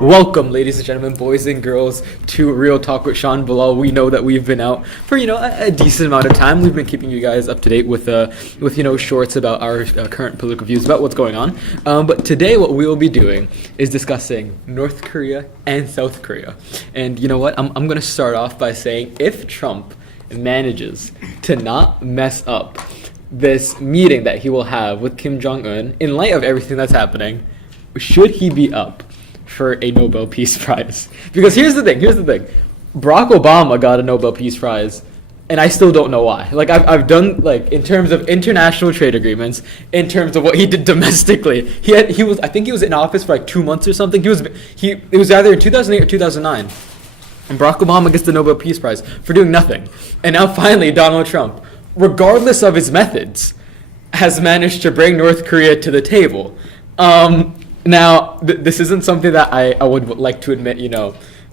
Welcome, ladies and gentlemen, boys and girls, to Real Talk with Shan and Bilal. We know that we've been out for a decent amount of time. We've been keeping you guys up to date with shorts about our current political views about what's going on. But today, what we will be doing is discussing North Korea and South Korea. And you know what? I'm going to start off by saying if Trump manages to not mess up this meeting that he will have with Kim Jong-un, in light of everything that's happening, should he be up for a Nobel Peace Prize? Because here's the thing. Barack Obama got a Nobel Peace Prize, and I still don't know why. I've done, in terms of international trade agreements, in terms of what he did domestically, he was in office for 2 months or something. It was either in 2008 or 2009. And Barack Obama gets the Nobel Peace Prize for doing nothing. And now finally Donald Trump, regardless of his methods, has managed to bring North Korea to the table. Now, this isn't something that I would like to admit,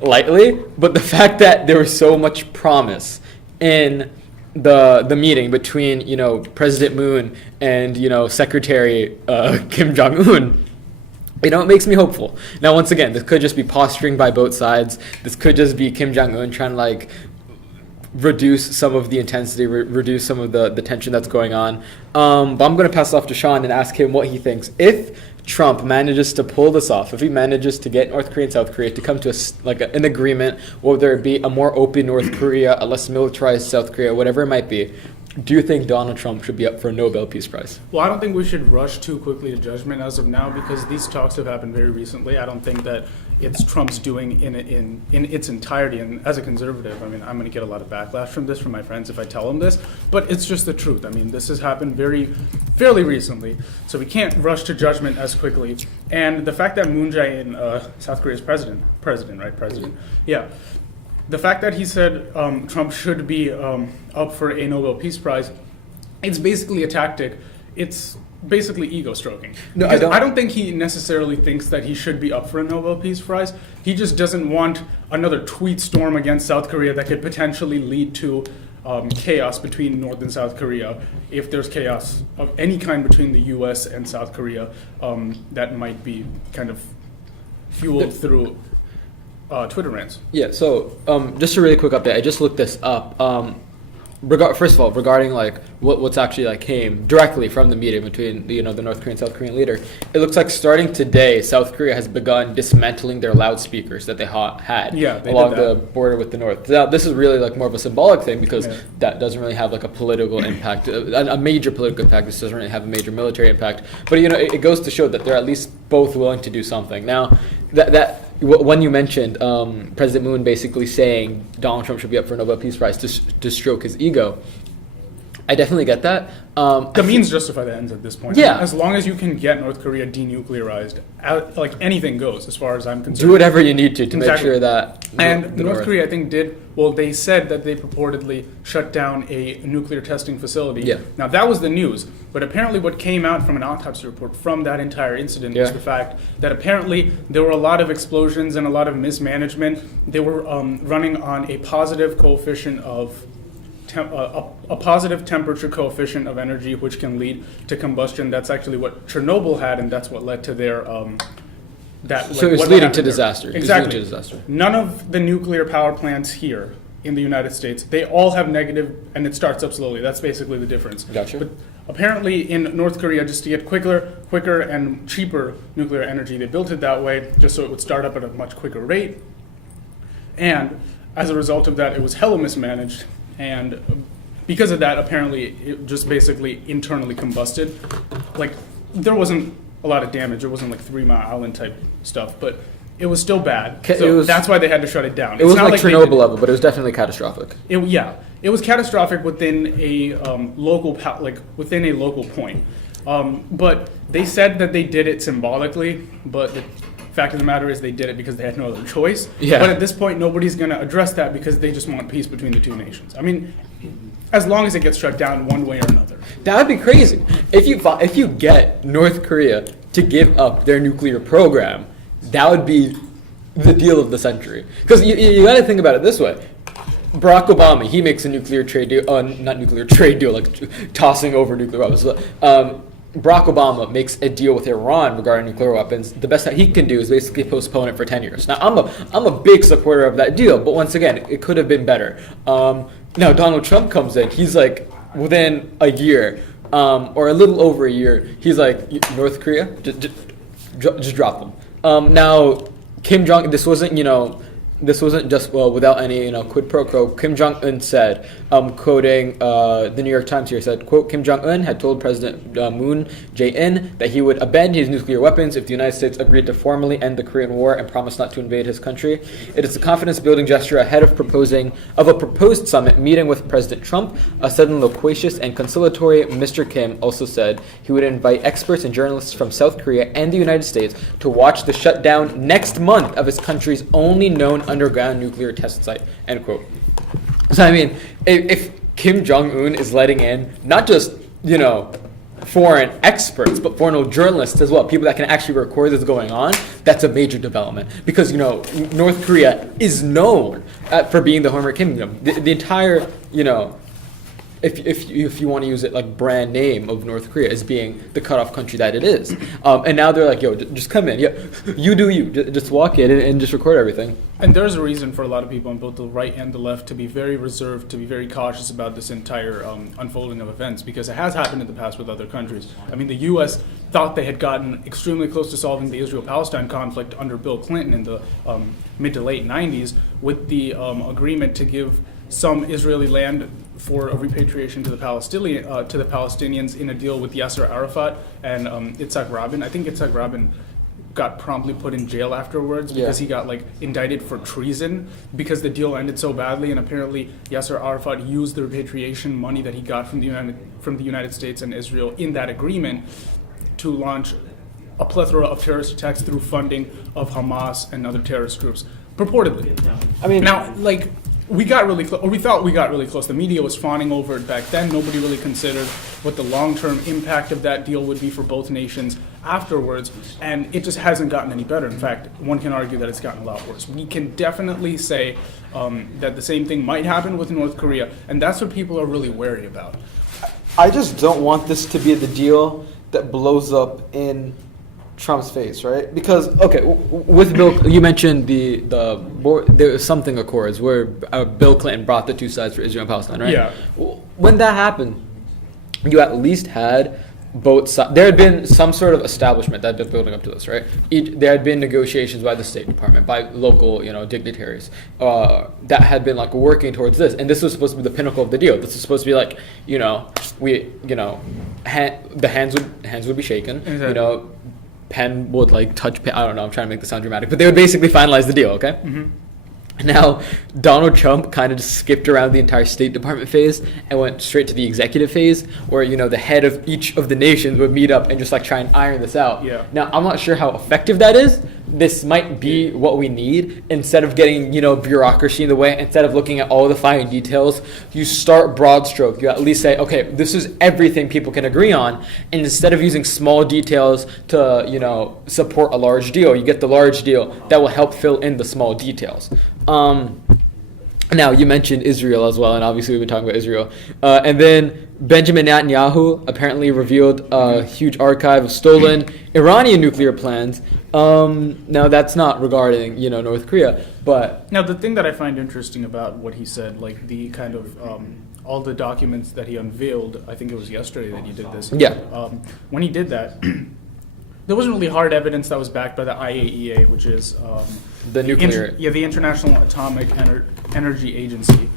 lightly, but the fact that there was so much promise in the meeting between, President Moon and, Secretary Kim Jong-un, it makes me hopeful. Now, once again, this could just be posturing by both sides. This could just be Kim Jong-un trying to, reduce some of the intensity, reduce some of the tension that's going on. But I'm going to pass it off to Sean and ask him what he thinks. If Trump manages to pull this off, if he manages to get North Korea and South Korea to come to an agreement, whether it be a more open North Korea, a less militarized South Korea, whatever it might be, do you think Donald Trump should be up for a Nobel Peace Prize? Well, I don't think we should rush too quickly to judgment as of now, because these talks have happened very recently. I don't think that it's Trump's doing in its entirety. And as a conservative, I'm going to get a lot of backlash from my friends if I tell them this, but it's just the truth. This has happened fairly recently, so we can't rush to judgment as quickly. And the fact that Moon Jae-in, South Korea's president, yeah. The fact that he said Trump should be up for a Nobel Peace Prize, it's basically a tactic. It's basically ego stroking. No, I don't think he necessarily thinks that he should be up for a Nobel Peace Prize. He just doesn't want another tweet storm against South Korea that could potentially lead to chaos between North and South Korea. If there's chaos of any kind between the U.S. and South Korea, that might be kind of fueled through Twitter rants. Yeah, so just a really quick update. I just looked this up. First of all, regarding what's actually came directly from the meeting between the North Korean and South Korean leader, it looks like starting today, South Korea has begun dismantling their loudspeakers that they had along the border with the North. Now, this is really more of a symbolic thing because that doesn't really have a political impact, a major political impact. This doesn't really have a major military impact. But it goes to show that they're at least both willing to do something. Now, when you mentioned President Moon basically saying Donald Trump should be up for a Nobel Peace Prize to stroke his ego, I definitely get that. The means justify the ends at this point. Yeah. As long as you can get North Korea denuclearized, anything goes, as far as I'm concerned. Do whatever you need to make sure that... And North Korea, I think, they said that they purportedly shut down a nuclear testing facility. Yeah. Now, that was the news. But apparently what came out from an autopsy report from that entire incident was the fact that apparently there were a lot of explosions and a lot of mismanagement. They were running on a positive coefficient of... a positive temperature coefficient of energy, which can lead to combustion. That's actually what Chernobyl had, and that's what led to their So it's leading to disaster. Exactly. None of the nuclear power plants here in the United States, they all have negative, and it starts up slowly. That's basically the difference. Gotcha. But apparently in North Korea, just to get quicker and cheaper nuclear energy, they built it that way just so it would start up at a much quicker rate. And as a result of that, it was hella mismanaged. And because of that, apparently, it just basically internally combusted. There wasn't a lot of damage. It wasn't 3 Mile Island type stuff, but it was still bad. So that's why they had to shut it down. It wasn't Chernobyl level, but it was definitely catastrophic. It was catastrophic within a local point. But they said that they did it symbolically, but the fact of the matter is they did it because they had no other choice. Yeah. But at this point, nobody's going to address that because they just want peace between the two nations. As long as it gets shut down one way or another. That would be crazy. If you get North Korea to give up their nuclear program, that would be the deal of the century. Because you got to think about it this way. Barack Obama, he makes a nuclear trade deal, tossing over nuclear weapons. Barack Obama makes a deal with Iran regarding nuclear weapons, the best that he can do is basically postpone it for 10 years. Now, I'm a big supporter of that deal, but once again, it could have been better. Now, Donald Trump comes in, he's like, within a year, or a little over a year, he's like, North Korea, just drop them. Now, Kim Jong, this wasn't just, well, without any, quid pro quo. Kim Jong-un said, quoting the New York Times here, said, quote, Kim Jong-un had told President Moon Jae-in that he would abandon his nuclear weapons if the United States agreed to formally end the Korean War and promise not to invade his country. It is a confidence-building gesture ahead of a proposed summit meeting with President Trump. A sudden loquacious and conciliatory Mr. Kim also said he would invite experts and journalists from South Korea and the United States to watch the shutdown next month of his country's only known underground nuclear test site, end quote. So, I mean, if Kim Jong-un is letting in not just, foreign experts, but foreign journalists as well, people that can actually record this going on, that's a major development. Because, North Korea is known for being the Homer Kingdom. The entire, if you want to use it like brand name of North Korea as being the cutoff country that it is. And now they're like, yo, just come in. Yeah, you do you. Just walk in and just record everything. And there's a reason for a lot of people on both the right and the left to be very reserved, to be very cautious about this entire unfolding of events, because it has happened in the past with other countries. I mean, the U.S. thought they had gotten extremely close to solving the Israel-Palestine conflict under Bill Clinton in the mid to late 90s with the agreement to give some Israeli land for a repatriation to the Palestinians in a deal with Yasser Arafat and Yitzhak Rabin. I think Yitzhak Rabin got promptly put in jail afterwards because he got indicted for treason because the deal ended so badly, and apparently Yasser Arafat used the repatriation money that he got from the United States and Israel in that agreement to launch a plethora of terrorist attacks through funding of Hamas and other terrorist groups, purportedly. I mean, now, we got really close, or we thought we got really close. The media was fawning over it back then. Nobody really considered what the long-term impact of that deal would be for both nations afterwards, and it just hasn't gotten any better. In fact, one can argue that it's gotten a lot worse. We can definitely say that the same thing might happen with North Korea, and that's what people are really wary about. I just don't want this to be the deal that blows up in Trump's face, right? Because with Bill, you mentioned there was something accords where Bill Clinton brought the two sides for Israel and Palestine, right? Yeah. When that happened, you at least had both sides. There had been some sort of establishment that had been building up to this, right? There had been negotiations by the State Department, by local, dignitaries that had been working towards this, and this was supposed to be the pinnacle of the deal. This was supposed to be the hands would be shaken, exactly. Pen would touch pen. I don't know. I'm trying to make this sound dramatic, but they would basically finalize the deal. Okay. Mm-hmm. Now, Donald Trump kind of just skipped around the entire State Department phase and went straight to the executive phase, where the head of each of the nations would meet up and just try and iron this out. Yeah. Now, I'm not sure how effective that is. This might be what we need instead of getting bureaucracy in the way. Instead of looking at all the fine details, you start broad stroke. You at least say, okay, this is everything people can agree on, and instead of using small details to support a large deal, you get the large deal that will help fill in the small details. Now, you mentioned Israel as well, and obviously we've been talking about Israel. And then Benjamin Netanyahu apparently revealed a huge archive of stolen Iranian nuclear plans. Now, that's not regarding, North Korea, but... Now, the thing that I find interesting about what he said, the kind of... all the documents that he unveiled, I think it was yesterday that he did this. Yeah. When he did that... There wasn't really hard evidence that was backed by the IAEA, which is the nuclear, the International Atomic Energy Agency.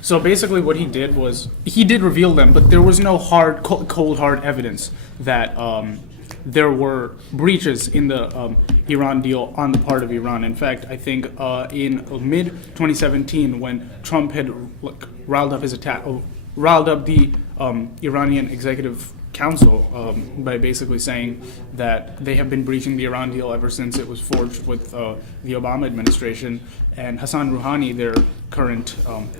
So basically, what he did was he did reveal them, but there was no cold hard evidence that there were breaches in the Iran deal on the part of Iran. In fact, I think in mid 2017, when Trump had riled up the Iranian executive council by basically saying that they have been breaching the Iran deal ever since it was forged with the Obama administration. And Hassan Rouhani, their current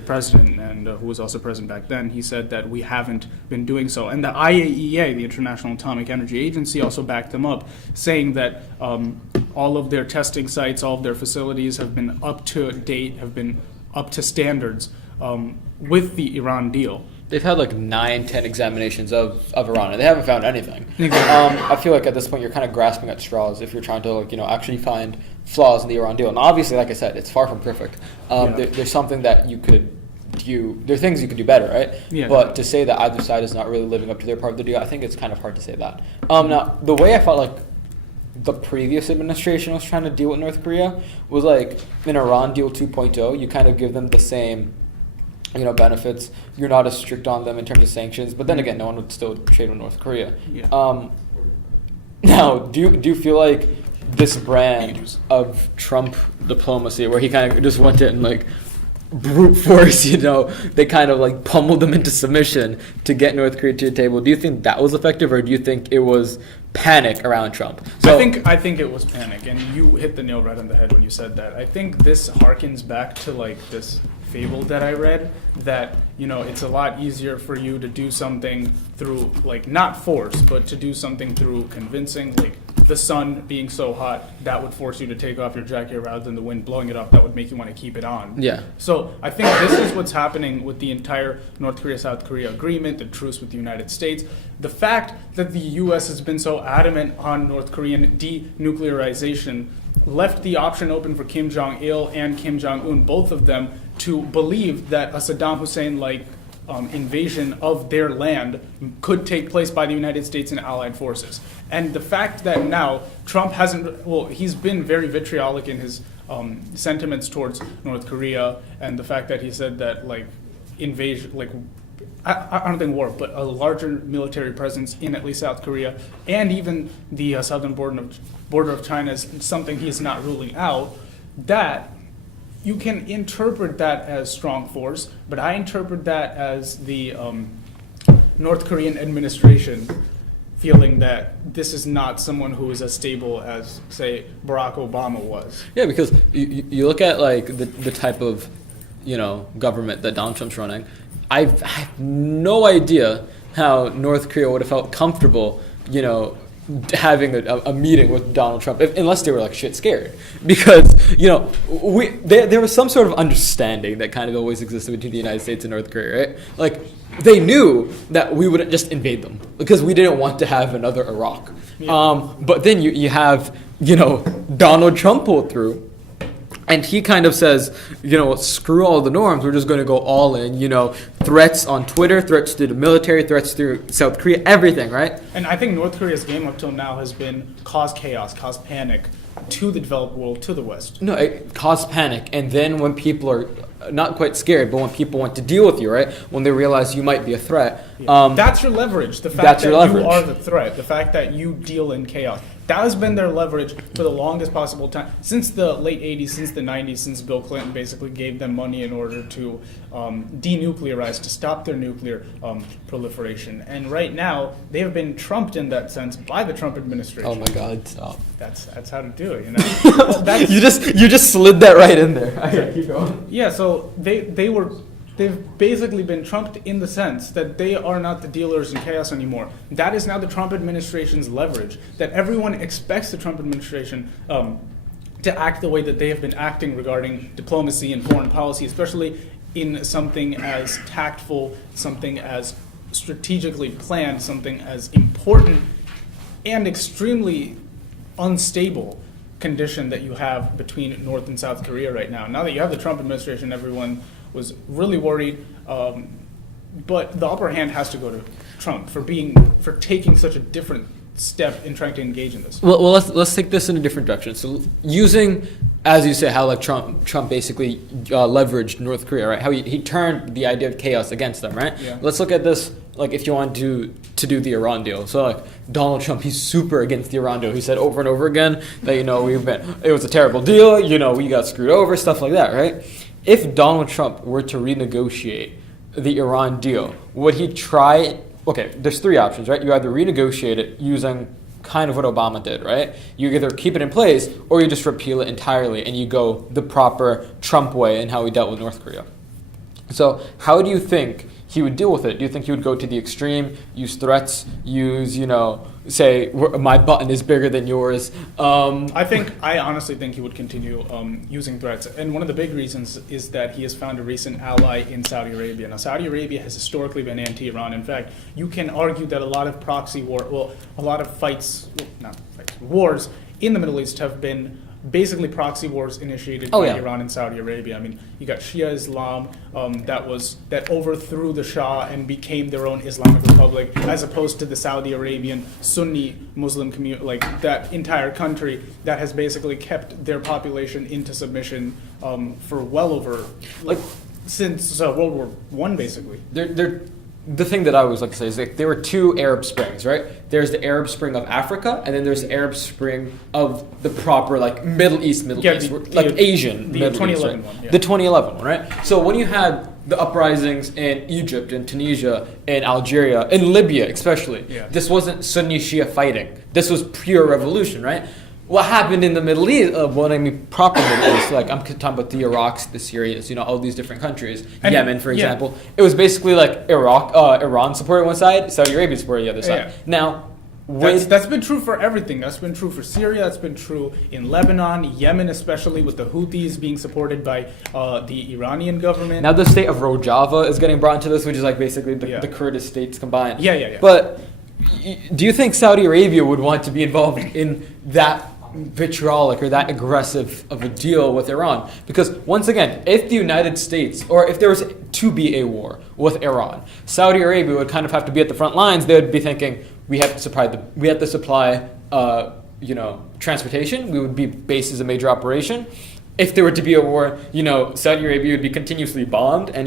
president, and who was also president back then, he said that we haven't been doing so. And the IAEA, the International Atomic Energy Agency, also backed them up, saying that all of their testing sites, all of their facilities have been up to date, have been up to standards with the Iran deal. they've had like 9, 10 examinations of Iran, and they haven't found anything. I feel like at this point you're kind of grasping at straws if you're trying to actually find flaws in the Iran deal. And obviously, like I said, it's far from perfect. There's something that you could do. There are things you could do better, right? Yeah. But to say that either side is not really living up to their part of the deal, I think it's kind of hard to say that. Now, the way I felt like the previous administration was trying to deal with North Korea was like an Iran deal 2.0. You kind of give them the same, benefits. You're not as strict on them in terms of sanctions, but then again, no one would still trade with North Korea. Yeah. Now, do you feel like this brand of Trump diplomacy, where he kind of just went in and like brute force, they kind of like pummeled them into submission to get North Korea to the table. Do you think that was effective, or do you think it was panic around Trump? So, I think it was panic, and you hit the nail right on the head when you said that. I think this harkens back to like this fable that I read that it's a lot easier for you to do something through like not force, but to do something through convincing, like the sun being so hot that would force you to take off your jacket rather than the wind blowing it off that would make you want to keep it on. Yeah. So I think this is what's happening with the entire North Korea-South Korea agreement, the truce with the United States. The fact that the U.S. has been so adamant on North Korean denuclearization left the option open for Kim Jong-il and Kim Jong-un, both of them, to believe that a Saddam Hussein-like invasion of their land could take place by the United States and allied forces. And the fact that now Trump he's been very vitriolic in his sentiments towards North Korea, and the fact that he said that invasion, I don't think war, but a larger military presence in at least South Korea and even the southern border of China is something he's not ruling out, that you can interpret that as strong force, but I interpret that as the North Korean administration feeling that this is not someone who is as stable as, say, Barack Obama was. Yeah, because you look at like the type of government that Donald Trump's running. I have no idea how North Korea would have felt comfortable, having a meeting with Donald Trump, unless they were like shit scared, because there was some sort of understanding that kind of always existed between the United States and North Korea, right? Like they knew that we wouldn't just invade them because we didn't want to have another Iraq. Yeah. But then you have Donald Trump pull through. And he kind of says, screw all the norms. We're just going to go all in. Threats on Twitter, threats to the military, threats through South Korea, everything, right? And I think North Korea's game up till now has been cause chaos, cause panic to the developed world, to the West. No, it caused panic. And then when people are not quite scared, but when people want to deal with you, right? When they realize you might be a threat. Yeah. That's your leverage. The fact that you are the threat. The fact that you deal in chaos. That has been their leverage for the longest possible time. Since the late 80s, since the 90s, since Bill Clinton basically gave them money in order to denuclearize, to stop their nuclear proliferation. And right now, they have been trumped in that sense by the Trump administration. Oh my God, stop. That's how to do it, Well, you just slid that right in there. Okay, keep going. Yeah, so they've basically been trumped in the sense that they are not the dealers in chaos anymore. That is now the Trump administration's leverage, that everyone expects the Trump administration to act the way that they have been acting regarding diplomacy and foreign policy, especially in something as tactful, something as strategically planned, something as important and extremely unstable condition that you have between North and South Korea right now. Now that you have the Trump administration, everyone was really worried, but the upper hand has to go to Trump for taking such a different step in trying to engage in this. Well, let's take this in a different direction. So using, as you say, how like Trump basically leveraged North Korea, right? How he turned the idea of chaos against them, right? Yeah. Let's look at this. Like if you want to do the Iran deal, so like Donald Trump, he's super against the Iran deal. He said over and over again that it was a terrible deal. We got screwed over, stuff like that, right? If Donald Trump were to renegotiate the Iran deal, would he try? Okay, there's three options, right? You either renegotiate it using kind of what Obama did, right? You either keep it in place or you just repeal it entirely and you go the proper Trump way in how he dealt with North Korea. So how do you think he would deal with it? Do you think he would go to the extreme, use threats, use, say my button is bigger than yours. I honestly think he would continue using threats. And one of the big reasons is that he has found a recent ally in Saudi Arabia. Now, Saudi Arabia has historically been anti-Iran. In fact, you can argue that a lot of wars in the Middle East have been basically proxy wars initiated by Iran and Saudi Arabia. I mean, you got Shia Islam that overthrew the Shah and became their own Islamic republic, as opposed to the Saudi Arabian Sunni Muslim community, like that entire country that has basically kept their population into submission for well over since World War I, basically. The thing that I always like to say is there were two Arab Springs, right? There's the Arab Spring of Africa, and then there's the Arab Spring of the proper Middle East, Asian. The Middle 2011 East, right? one. Yeah. The 2011 one, right? So when you had the uprisings in Egypt and Tunisia and Algeria and Libya especially, this wasn't Sunni Shia fighting. This was pure revolution, right? What happened in the Middle East, proper Middle East, I'm talking about the Iraqs, the Syrians, all these different countries, Yemen, for example. It was basically Iran supported one side, Saudi Arabia supported the other side. Yeah. Now, that's been true for everything. That's been true for Syria. That's been true in Lebanon, Yemen, especially with the Houthis being supported by the Iranian government. Now the state of Rojava is getting brought into this, which is basically the Kurdish states combined. Yeah. But do you think Saudi Arabia would want to be involved in that vitriolic or that aggressive of a deal with Iran? Because once again, if the United States, or if there was to be a war with Iran, Saudi Arabia would kind of have to be at the front lines. They would be thinking, we have to supply transportation. We would be based as a major operation. If there were to be a war, Saudi Arabia would be continuously bombed, and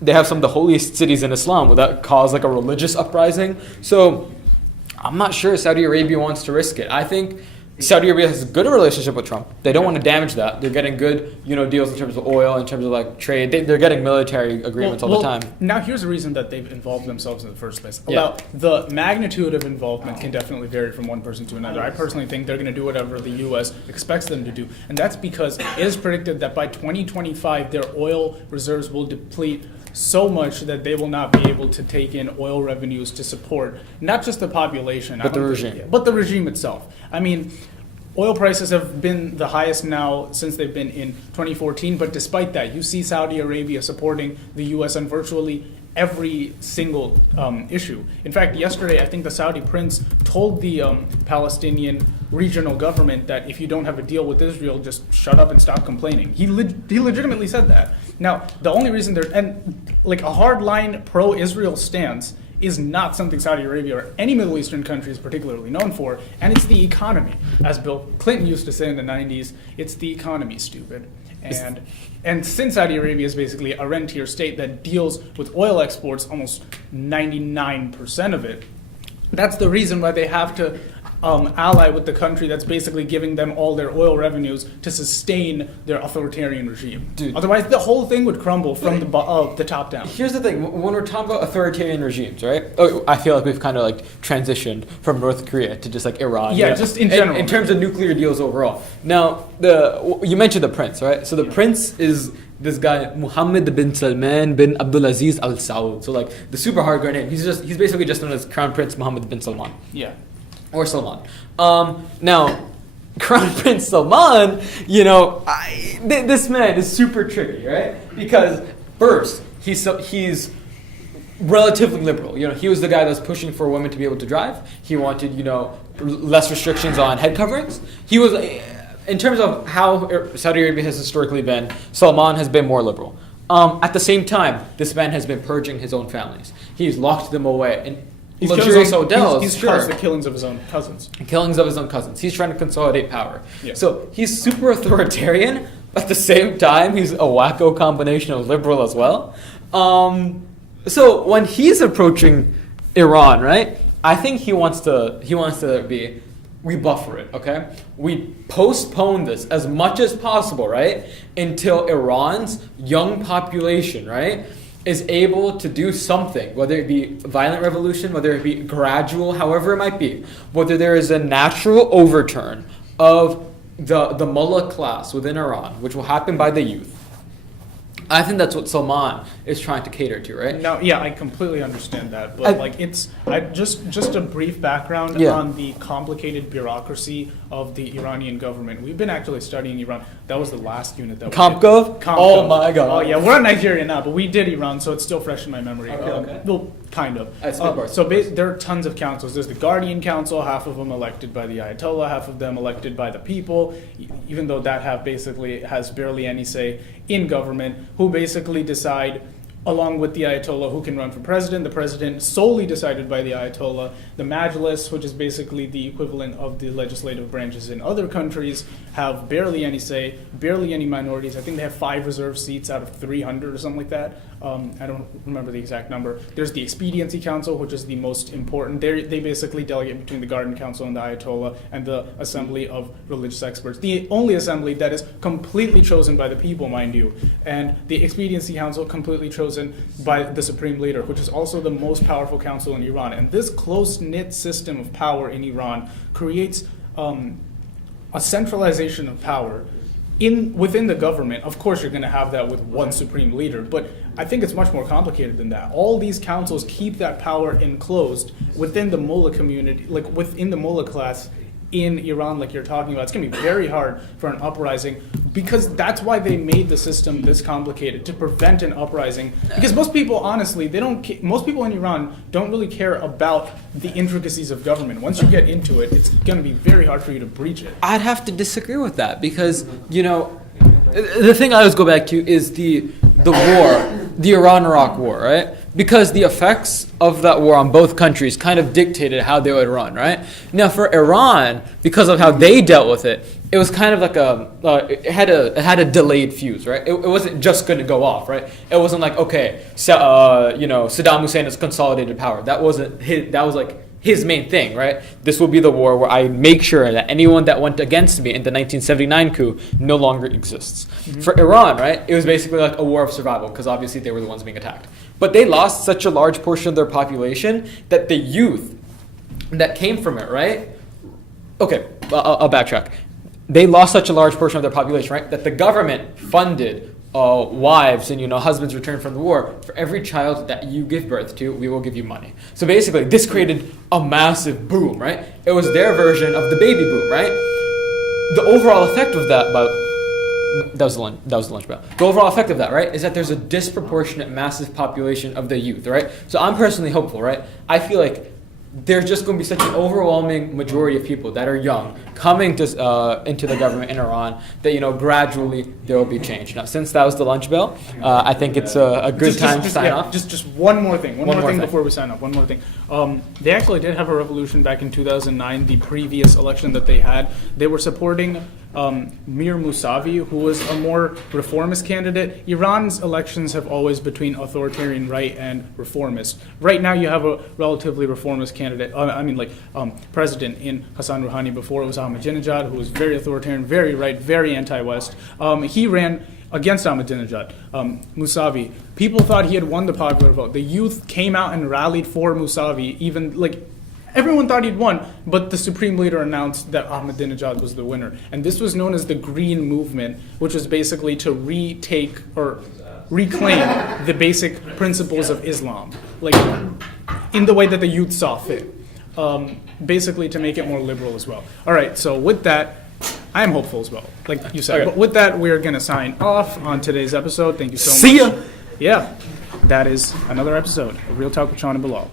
they have some of the holiest cities in Islam. Would that cause a religious uprising? So I'm not sure Saudi Arabia wants to risk it. I think Saudi Arabia has a good relationship with Trump. They don't want to damage that. They're getting good, deals in terms of oil, in terms of trade. They're getting military agreements all the time. Now, here's the reason that they've involved themselves in the first place. The magnitude of involvement can definitely vary from one person to another. I personally think they're going to do whatever the U.S. expects them to do, and that's because it is predicted that by 2025 their oil reserves will deplete so much that they will not be able to take in oil revenues to support not just the population, but the regime itself. I mean, oil prices have been the highest now since they've been in 2014, but despite that, you see Saudi Arabia supporting the U.S. on virtually every single issue. In fact, yesterday, I think the Saudi prince told the Palestinian regional government that if you don't have a deal with Israel, just shut up and stop complaining. He legitimately said that. Now, the only reason a hardline pro-Israel stance is not something Saudi Arabia or any Middle Eastern country is particularly known for, and it's the economy. As Bill Clinton used to say in the 90s, it's the economy, stupid. And since Saudi Arabia is basically a rentier state that deals with oil exports, almost 99% of it, that's the reason why they have to ally with the country that's basically giving them all their oil revenues to sustain their authoritarian regime. Dude. Otherwise, the whole thing would crumble from the top down. Here's the thing: when we're talking about authoritarian regimes, right? I feel like we've kind of transitioned from North Korea to just Iran. Yeah, just in general. In terms of nuclear deals overall. Now, you mentioned the prince, right? So the prince is this guy Mohammed bin Salman bin Abdulaziz Al Saud. So the super hardcore name. He's basically just known as Crown Prince Mohammed bin Salman. Yeah. Or Salman. Now, Crown Prince Salman, this man is super tricky, right? Because first, he's relatively liberal. He was the guy that was pushing for women to be able to drive. He wanted, less restrictions on head coverings. He was, in terms of how Saudi Arabia has historically been, Salman has been more liberal. At the same time, this man has been purging his own families. He's locked them away in luxurious hotels. He's caused the killings of his own cousins. He's trying to consolidate power. Yeah. So he's super authoritarian, but at the same time, he's a wacko combination of liberal as well. So when he's approaching Iran, right, I think he wants to be, we buffer it, okay? We postpone this as much as possible, right, until Iran's young population, right, is able to do something, whether it be violent revolution, whether it be gradual, however it might be, whether there is a natural overturn of the mullah class within Iran, which will happen by the youth. I think that's what Salman is trying to cater to, right? No, yeah, I completely understand that, but just a brief background on the complicated bureaucracy of the Iranian government. We've been actually studying Iran. That was the last unit that we did. CompGov? Oh my God. Oh yeah, we're in Nigeria now, but we did Iran, so it's still fresh in my memory. Okay. Well, kind of. So there are tons of councils. There's the Guardian Council, half of them elected by the Ayatollah, half of them elected by the people, even though that has barely any say in government, who basically decide, along with the Ayatollah, who can run for president. The president solely decided by the Ayatollah. The Majlis, which is basically the equivalent of the legislative branches in other countries, have barely any say, barely any minorities. I think they have 5 reserved seats out of 300 or something like that. I don't remember the exact number. There's the Expediency Council, which is the most important. They basically delegate between the Guardian Council and the Ayatollah and the Assembly of Religious Experts. The only assembly that is completely chosen by the people, mind you. And the Expediency Council completely chosen by the Supreme Leader, which is also the most powerful council in Iran. And this close-knit system of power in Iran creates a centralization of power within the government. Of course, you're going to have that with one supreme leader, but I think it's much more complicated than that. All these councils keep that power enclosed within the mullah community, like within the mullah class in Iran, like you're talking about. It's going to be very hard for an uprising, because that's why they made the system this complicated, to prevent an uprising. Because most people, honestly, most people in Iran don't really care about the intricacies of government. Once you get into it, it's going to be very hard for you to breach it. I'd have to disagree with that, because, the thing I always go back to is the war, the Iran-Iraq war, right? Because the effects of that war on both countries kind of dictated how they would run, right? Now, for Iran, because of how they dealt with it, it was kind of like it had a delayed fuse, right? It wasn't just going to go off, right? It wasn't like, okay, Saddam Hussein has consolidated power. That wasn't his. That was like his main thing, right? This will be the war where I make sure that anyone that went against me in the 1979 coup no longer exists. Mm-hmm. For Iran, right, it was basically like a war of survival, because obviously they were the ones being attacked. But they lost such a large portion of their population that the youth that came from it, right? Okay, I'll backtrack. They lost such a large portion of their population, right, that the government funded wives and husbands returned from the war. For every child that you give birth to, we will give you money. So basically, this created a massive boom, right? It was their version of the baby boom, right? The overall effect of that, that was the lunch bell. The overall effect of that, right, is that there's a disproportionate, massive population of the youth, right? So I'm personally hopeful, right? I feel like there's just going to be such an overwhelming majority of people that are young coming to into the government in Iran that gradually there will be change. Now, since that was the lunch bell, I think it's a good time to sign off. Just one more thing. One more thing before we sign off. One more thing. They actually did have a revolution back in 2009. The previous election that they had, they were supporting Mir Mousavi, who was a more reformist candidate. Iran's elections have always between authoritarian right and reformist. Right now, you have a relatively reformist candidate. President in Hassan Rouhani. Before it was Ahmadinejad, who was very authoritarian, very right, very anti-West. He ran against Ahmadinejad. Mousavi. People thought he had won the popular vote. The youth came out and rallied for Mousavi, everyone thought he'd won, but the Supreme Leader announced that Ahmadinejad was the winner. And this was known as the Green Movement, which was basically to retake or reclaim the basic principles of Islam, in the way that the youth saw fit, basically to make it more liberal as well. All right, so with that, I am hopeful as well, like you said. Okay. But with that, we're going to sign off on today's episode. Thank you so much. See ya! Yeah, that is another episode of Real Talk with Shan and Bilal.